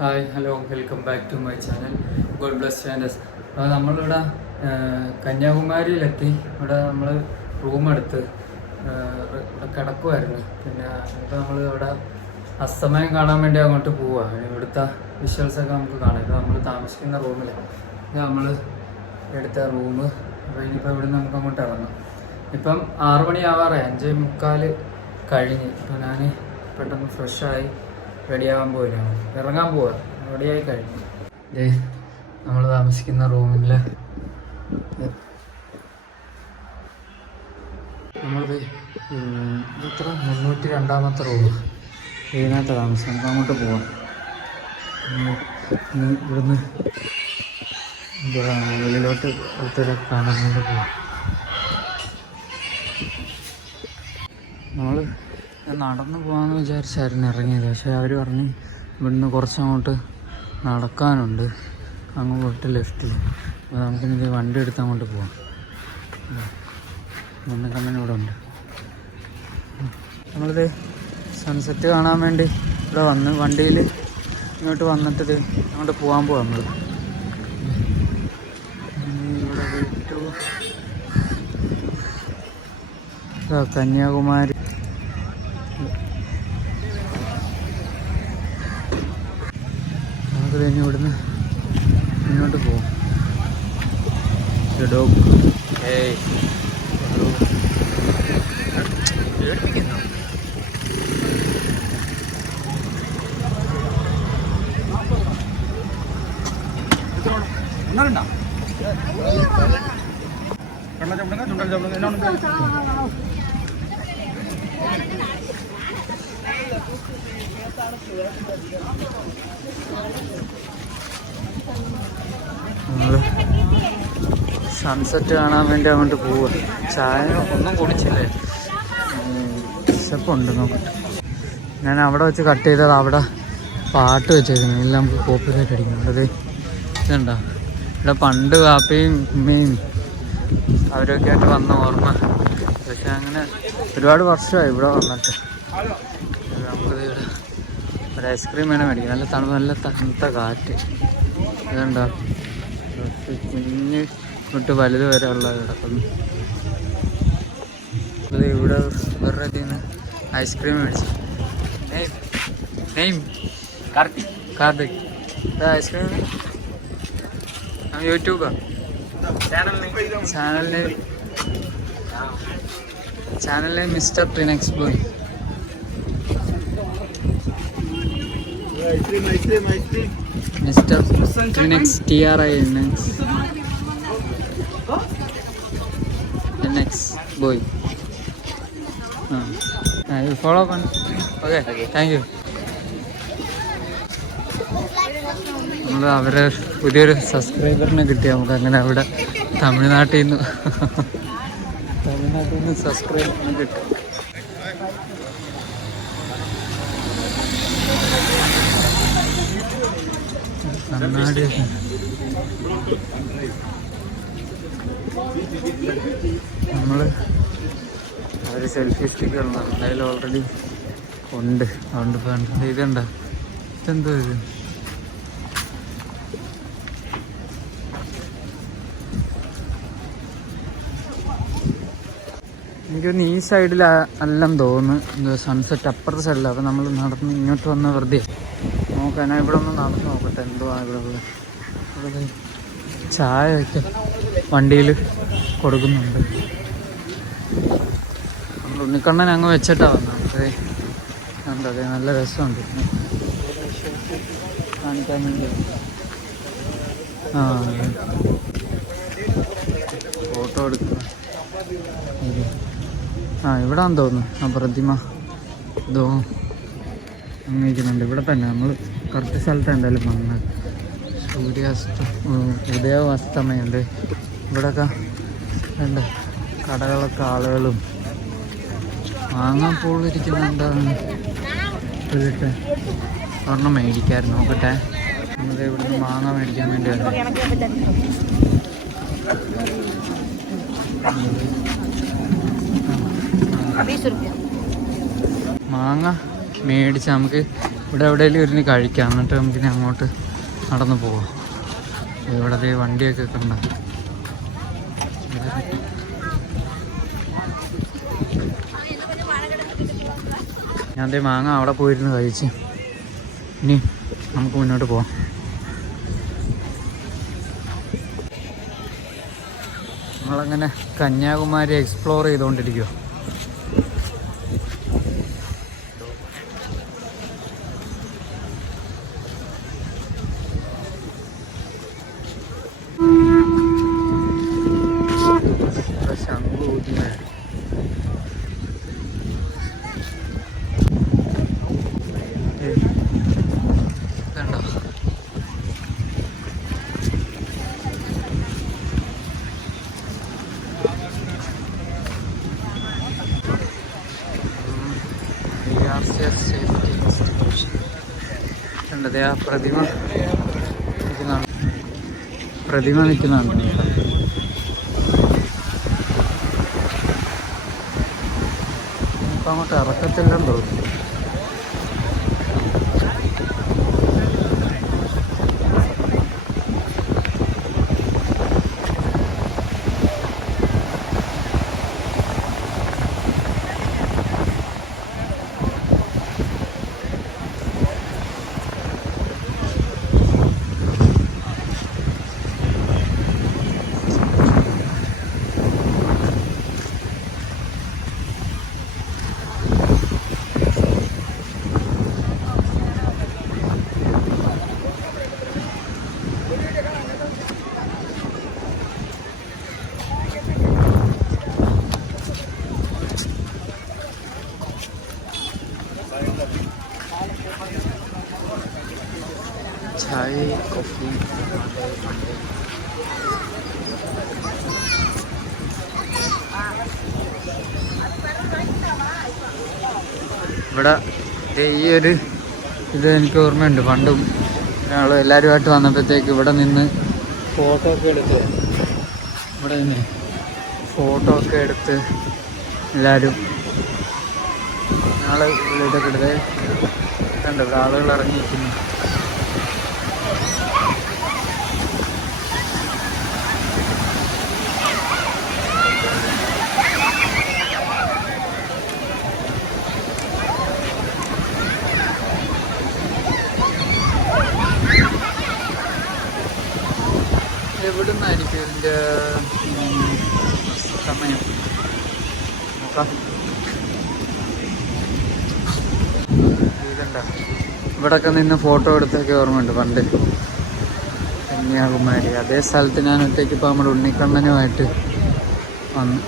Hi hello welcome back to my channel God bless channels. അപ്പോൾ നമ്മളിവിടെ കന്യാകുമാരിയിലെത്തി. ഇവിടെ നമ്മൾ റൂമെടുത്ത് കിടക്കുമായിരുന്നു. പിന്നെ ഇപ്പോൾ നമ്മൾ ഇവിടെ അസ്തമയം കാണാൻ വേണ്ടി അങ്ങോട്ട് പോവുക. ഇവിടുത്തെ വിഷ്വൽസൊക്കെ നമുക്ക് കാണാം. ഇപ്പോൾ നമ്മൾ താമസിക്കുന്ന റൂമിൽ ഇത് നമ്മൾ എടുത്ത റൂം. അപ്പോൾ ഇനിയിപ്പോൾ ഇവിടെ നമുക്ക് അങ്ങോട്ട് ഇറങ്ങാം. ഇപ്പം 6 മണിയാവാറായി, 5:45 കഴിഞ്ഞ്. ഇപ്പോൾ ഞാൻ പെട്ടെന്ന് ഫ്രഷായി റെഡിയാകാൻ പോവുകയാണ്, ഇറങ്ങാൻ പോവുക. റെഡിയായി കഴിഞ്ഞു. നമ്മൾ താമസിക്കുന്ന റൂമിൽ നമ്മളിത് ഇത്ര 302-ാമത്തെ റൂം. ഇതിനകത്ത് താമസം. നമുക്ക് അങ്ങോട്ട് പോവാം. ഇവിടുന്ന് വെളിയിലോട്ട് ഒത്തിരി കാണാൻ പോവാം. നമ്മൾ നടന്നു പോകാമെന്ന് വിചാരിച്ചായിരുന്നു ഇറങ്ങിയത്. പക്ഷേ അവർ പറഞ്ഞ് ഇവിടുന്ന് കുറച്ചങ്ങോട്ട് നടക്കാനുണ്ട്, അങ്ങോട്ട് ലെഫ്റ്റിൽ. അപ്പോൾ നമുക്കിനി വണ്ടി എടുത്ത് അങ്ങോട്ട് പോവാം. മുന്നക്കണ്ണൻ ഇവിടെ ഉണ്ട്. നമ്മളിത് സൺസെറ്റ് കാണാൻ വേണ്ടി ഇവിടെ വന്ന് വണ്ടിയിൽ ഇങ്ങോട്ട് വന്നിട്ട് അങ്ങോട്ട് പോകാൻ പോവാം. നമ്മൾ ഇവിടെ വിട്ടു കന്യാകുമാരി. നമുക്ക് തന്നെ ഇവിടുന്ന് മുന്നോട്ട് പോകാം. പേടിപ്പിക്കുന്നു. നമ്മൾ സൺസെറ്റ് കാണാൻ വേണ്ടി അങ്ങോട്ട് പോവുക. ചായ ഒന്നും കുടിച്ചില്ലേ, വിശപ്പുണ്ട്. നോക്കട്ടെ, ഞാൻ അവിടെ വെച്ച് കട്ട് ചെയ്തത്. അവിടെ പാട്ട് വെച്ചേക്കുന്നു, എല്ലാം നമുക്ക് കോപ്പിറൈറ്റ് അടിക്കുന്നുണ്ട്. ഇതുണ്ടോ, ഇവിടെ പണ്ട് വാപ്പയും ഉമ്മയും അവരൊക്കെ ആയിട്ട് വന്ന ഓർമ്മ. പക്ഷെ അങ്ങനെ ഒരുപാട് വർഷമായി ഇവിടെ വന്നിട്ട്. നമുക്കിത് ഒരു ഐസ്ക്രീം വേണം മേടിക്കും. നല്ല തണുത്ത കാറ്റ്. ഇതുണ്ടോ, കുഞ്ഞ് തൊട്ട് വലുത് വരെ ഉള്ളത് കിടക്കുന്നു. അത് ഇവിടെ വേറെ ഇതിൽ ഐസ്ക്രീം മേടിച്ചു. കാർത്തിക് ഐസ്ക്രീം യൂട്യൂബാ ചാനലിന് mister Trinex boy. Mister Trinex TRINEX boy. Follow പണ. Okay, thank you. നമ്മൾ അവരെ പുതിയൊരു സബ്സ്ക്രൈബറിനെ കിട്ടി നമുക്ക്. അങ്ങനെ അവിടെ തമിഴ്നാട്ടിൽ നിന്ന് സബ്സ്ക്രൈബറിനെ കിട്ടി. കണ്ണാടി നമ്മൾ അവർ സെൽഫി സ്റ്റിക്കറുണ്ട് അതിൽ ഓൾറെഡി ഉണ്ട്. അതുകൊണ്ട് കണ്ടത് ഇതുണ്ടോ, ഇതെന്തോ ഇത്. എനിക്കൊന്ന് ഈ സൈഡിൽ എല്ലാം തോന്നുന്നു എന്തോ സൺസെറ്റ് അപ്പുറത്തെ സൈഡിലാണ്. അപ്പോൾ നമ്മൾ നടന്ന് ഇങ്ങോട്ട് വന്ന വെറുതെ നോക്കാൻ. ഇവിടെ ഒന്ന് നടന്ന് നോക്കട്ടെ എന്തോ ഇവിടെ ഉള്ളത്. ഇവിടെ ചായയൊക്കെ വണ്ടിയിൽ കൊടുക്കുന്നുണ്ട്. നമ്മൾ ഉണ്ണിക്കണ്ണൻ അങ്ങ് വെച്ചിട്ടാണ് വന്നത്. എന്താ നല്ല രസമുണ്ട് കാണിക്കാൻ വേണ്ടി. ഫോട്ടോ എടുക്കുക. ഇവിടെ ആണെന്ന് തോന്നുന്നു ആ പ്രതിമ. ഇതോ അങ്ങിരിക്കുന്നുണ്ട്. ഇവിടെ തന്നെ നമ്മൾ കറക്റ്റ് സ്ഥലത്ത് എന്തായാലും വന്നത്. ഉദയവും അസ്തമയുണ്ട്. ഇവിടെയൊക്കെ ഉണ്ട് കടകളൊക്കെ, ആളുകളും മാങ്ങാൻ പോളിരിക്കുന്ന എന്താണ് ഇതിട്ട് ഒരെണ്ണം മേടിക്കാറ്. നോക്കട്ടെ, നമ്മൾ ഇവിടുന്ന് മാങ്ങ മേടിക്കാൻ വേണ്ടി വന്നു. മാങ്ങ മേടിച്ച് നമുക്ക് ഇവിടെ എവിടെയെങ്കിലും ഇരുന്ന് കഴിക്കാം, എന്നിട്ട് നമുക്കിനി അങ്ങോട്ട് നടന്നു പോവാം. ഇവിടെ വണ്ടിയൊക്കെ കണ്ട. ഞാൻ മാങ്ങ അവിടെ പോയിരുന്ന് കഴിച്ച്. ഇനി നമുക്ക് മുന്നോട്ട് പോവാം. നമ്മളങ്ങനെ കന്യാകുമാരി എക്സ്പ്ലോർ ചെയ്തുകൊണ്ടിരിക്കുക. കണ്ടതേ ആ പ്രതിമ നിൽക്കുന്നുണ്ട്. ഇപ്പം അങ്ങോട്ട് ഇറക്കത്തില്ലെന്ന് തോന്നുന്നു. ചായ, കോഫി. ഇവിടെ ഈ ഒരു ഇത് എനിക്ക് ഓർമ്മയുണ്ട്. പണ്ടും ഞങ്ങൾ എല്ലാവരുമായിട്ട് വന്നപ്പോഴത്തേക്ക് ഇവിടെ നിന്ന് ഫോട്ടോ ഒക്കെ എടുത്ത് എല്ലാവരും ഞങ്ങൾ ഇതൊക്കെ എടുത്ത് കണ്ടു. ഇവിടെ ആളുകൾ ഇറങ്ങിയിരിക്കുന്നു. എവിടെ നിന്നായിരിക്കും ഇതിൻ്റെ സമയം നോക്കാം. ഇതുണ്ട ഇവിടെയൊക്കെ നിന്ന് ഫോട്ടോ എടുത്തൊക്കെ ഓർമ്മയുണ്ട് പണ്ട്. കന്യാകുമാരി അതേ സ്ഥലത്ത് ഞാൻ ഒറ്റയ്ക്ക് ഇപ്പോൾ നമ്മുടെ ഉണ്ണിക്കണ്ണനുമായിട്ട് വന്നു.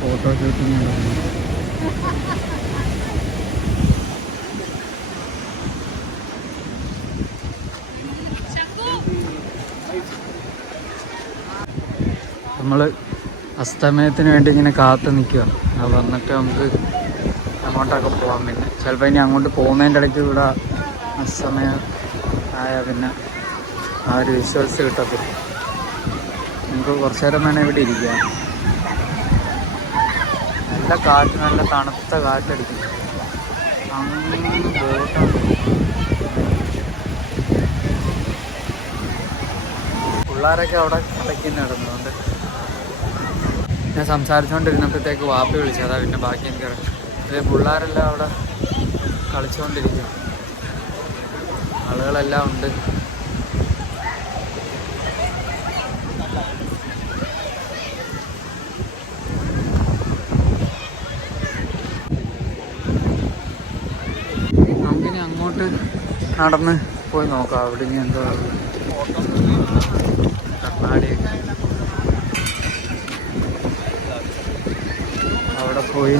ഫോട്ടോ ഷൂട്ടിങ് നമ്മൾ അസ്തമയത്തിന് വേണ്ടി ഇങ്ങനെ കാത്തു നിൽക്കുക. അത് വന്നിട്ട് നമുക്ക് അങ്ങോട്ടൊക്കെ പോകാം. പിന്നെ ചിലപ്പോൾ ഇനി അങ്ങോട്ട് പോകുന്നതിൻ്റെ ഇടയ്ക്ക് ഇവിടെ അസ്തമയം ആയാൽ പിന്നെ ആ ഒരു വിശ്വാസം കിട്ടത്തില്ല. നമുക്ക് കുറച്ചു നേരം വേണേൽ ഇവിടെ ഇരിക്കാം. നല്ല കാറ്റ്, നല്ല തണുത്ത കാറ്റടിക്കും. അങ്ങ് ബോട്ടാണ്. പിള്ളേരൊക്കെ അവിടെ കളിക്കുന്ന നടന്നുകൊണ്ട് ഞാൻ സംസാരിച്ചുകൊണ്ടിരുന്നപ്പോഴത്തേക്ക് വാപ്പി വിളിച്ചു. അതാ പിന്നെ ബാക്കി എനിക്കറിയാം. ഇത് പിള്ളേരെല്ലാം അവിടെ കളിച്ചുകൊണ്ടിരിക്കും. ആളുകളെല്ലാം ഉണ്ട്. നമുക്കിനി അങ്ങോട്ട് നടന്ന് പോയി നോക്കാം. അവിടെ ഇനി എന്തോ കണ്ണാടിയൊക്കെ അവിടെ പോയി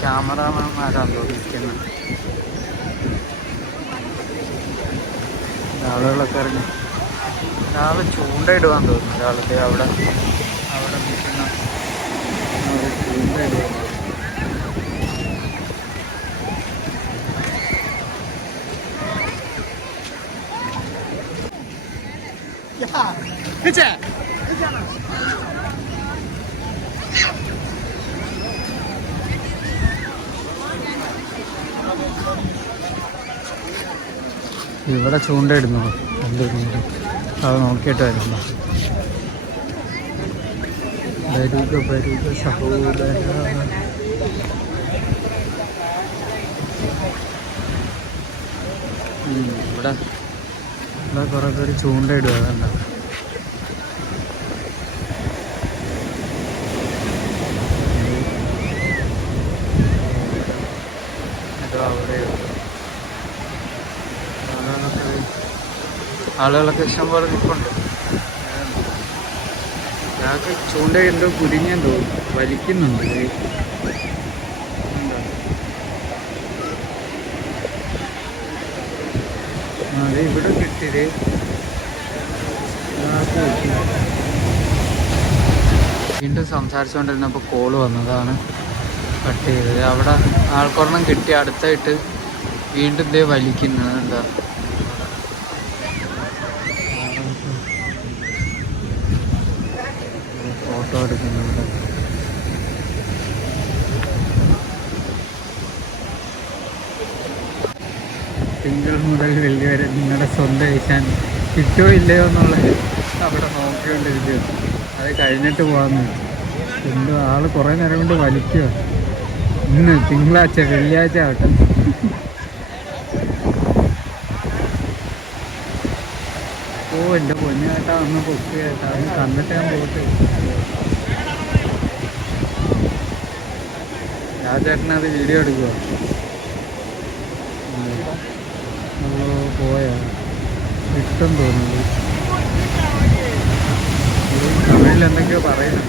ക്യാമറമാന്മാരാണ് തോന്നിയിരിക്കുന്നത്. ആളുകളൊക്കെ ഇറങ്ങി. ഒരാൾ ചൂണ്ടയിടുവാൻ തോന്നുന്നു. ഒരാളത്തെ അവിടെ നിൽക്കുന്ന ഇവിടെ ചൂണ്ടയിടുന്നു അത് നോക്കിയിട്ട് വരുന്നു. വരിക സഹോദര. ഇവിടെ കുറെ പേര് ചൂണ്ടയിടുക. അതുകൊണ്ടാ ആളുകളൊക്കെ ഇഷ്ടം പോലെ നിൽപ്പുണ്ട്. ഞങ്ങൾക്ക് ചൂണ്ട എന്തോ കുരുങ്ങിയെന്ന് തോന്നുന്നു, വലിക്കുന്നുണ്ട്. അത് ഇവിടെ കിട്ടിയത് വീണ്ടും സംസാരിച്ചുകൊണ്ടിരുന്നപ്പോൾ കോള് വന്നതാണ് കട്ട് ചെയ്തത്. അവിടെ ആൾക്കൊരെണ്ണം കിട്ടി, അടുത്തായിട്ട് വീണ്ടും ഇതേ വലിക്കുന്നത്. എന്താ ഫോട്ടോ എടുക്കുന്നുണ്ട്. തിങ്കൾ മുതൽ വെള്ളി വരെ നിങ്ങളുടെ സ്വന്തം വീശാൻ കിട്ടോ ഇല്ലയോ എന്നുള്ളത് അവിടെ നോക്കിക്കൊണ്ടിരിക്കുക. അത് കഴിഞ്ഞിട്ട് പോകാമെന്ന് വെച്ചു. എന്തോ ആള് കുറേ നേരം കൊണ്ട് വലിക്കുക. ഇന്ന് തിങ്കളാഴ്ച വെള്ളിയാഴ്ച ആവട്ടെ. ഓ എൻ്റെ പൊന്നു കേട്ടാ ഒന്ന് പൊക്ക് കേട്ടാ, ഒന്ന് കന്നിട്ട് ഞാൻ പോയിട്ട്. രാജേട്ടനത് വീഡിയോ എടുക്കുക. പോയാ ഇഷ്ടം തോന്നുന്നു. തമിഴിൽ എന്തൊക്കെയോ പറയുന്നു.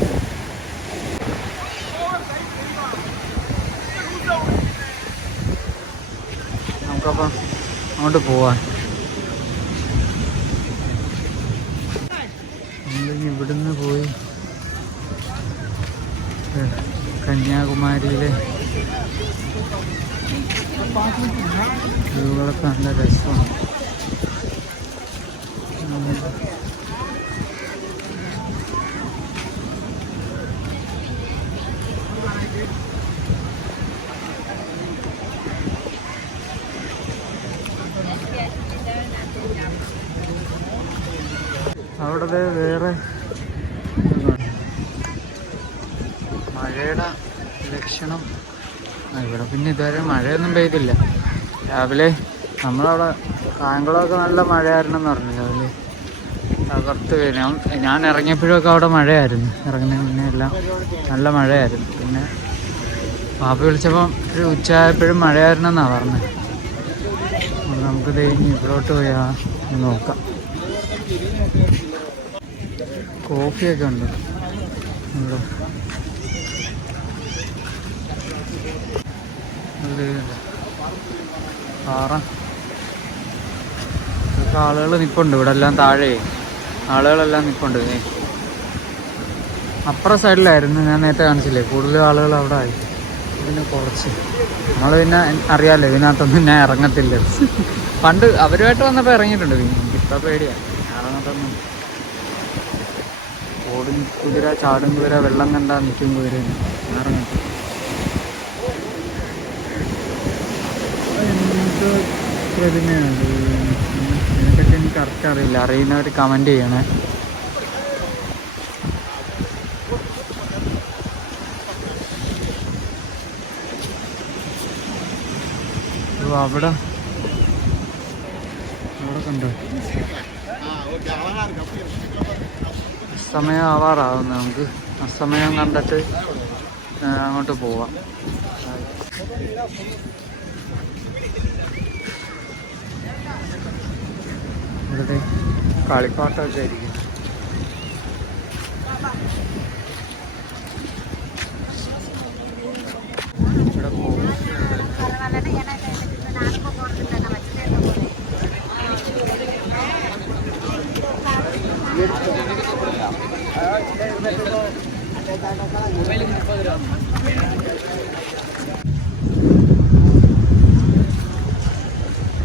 നമുക്കപ്പം അങ്ങോട്ട് പോവാൻ. നമ്മളിനി ഇവിടുന്ന് പോയി കന്യാകുമാരിയിലെ വ്യൂകളൊക്കെ നല്ല രസമാണ്. അവിടെ വേറെ മഴയുടെ ലക്ഷണം. ഇവിടെ പിന്നെ ഇതുവരെ മഴയൊന്നും പെയ്തില്ല. രാവിലെ നമ്മളവിടെ കായംകുളമൊക്കെ നല്ല മഴയായിരുന്നെന്ന് പറഞ്ഞു. രാവിലെ തകർത്ത് വരും. ഞാൻ ഇറങ്ങിയപ്പോഴൊക്കെ അവിടെ മഴയായിരുന്നു. ഇറങ്ങുന്നതിന് മുന്നേ എല്ലാം നല്ല മഴയായിരുന്നു. പിന്നെ പാപ്പ വിളിച്ചപ്പം ഒരു ഉച്ചയായപ്പോഴും മഴയായിരുന്നെന്നാണ് പറഞ്ഞത്. അപ്പോൾ നമുക്കിത് ഇനി ഇവിടോട്ട് പോയാ നോക്കാം. കോഫിയൊക്കെ ഉണ്ട് ഇവിടെ. പാറ ഇതൊക്കെ ആളുകൾ നിൽപ്പുണ്ട്. ഇവിടെ എല്ലാം താഴെ ആളുകളെല്ലാം നിൽപ്പുണ്ട്. അപ്പുറ സൈഡിലായിരുന്നു ഞാൻ നേരത്തെ കാണിച്ചില്ലേ, കൂടുതൽ ആളുകൾ അവിടെ ആയി. പിന്നെ കുറച്ച് നമ്മൾ പിന്നെ അറിയാമല്ലോ ഇതിനകത്തൊന്നും ഞാൻ ഇറങ്ങത്തില്ല. പണ്ട് അവരുമായിട്ട് വന്നപ്പോൾ ഇറങ്ങിയിട്ടുണ്ട്. പിന്നെ എനിക്കിപ്പോൾ പേടിയാണ് ഇറങ്ങത്തൊന്നും. ഓടും കുതിര, ചാടും കുതിര, വെള്ളം കണ്ടാൽ നിൽക്കും കുതിര. ഇറങ്ങട്ടെ. എന്ത് പ്രതിമയാണ് ഇതിനെപ്പറ്റി എനിക്ക് കറക്റ്റ് അറിയില്ല. അറിയുന്നവർ കമൻറ്റ് ചെയ്യണേ. അവിടെ കണ്ടോ സമയം ആവാറാവുന്നു. നമുക്ക് അസമയം കണ്ടിട്ട് അങ്ങോട്ട് പോവാം. ഇവിടെ കളിപ്പാട്ടമൊക്കെ ആയിരിക്കും. ഇവിടെ പോകും.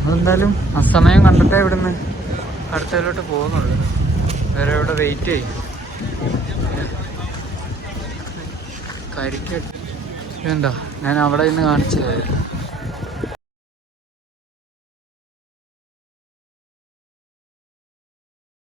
അതെന്തായാലും അസമയം കണ്ടിട്ടേ ഇവിടുന്ന് അടുത്തതിലോട്ട് പോകുന്നുള്ളൂ. വേറെ ഇവിടെ വെയിറ്റ് ചെയ്യും. കരിക്ക് ഇതുണ്ടോ, ഞാൻ അവിടെ നിന്ന് കാണിച്ചത്.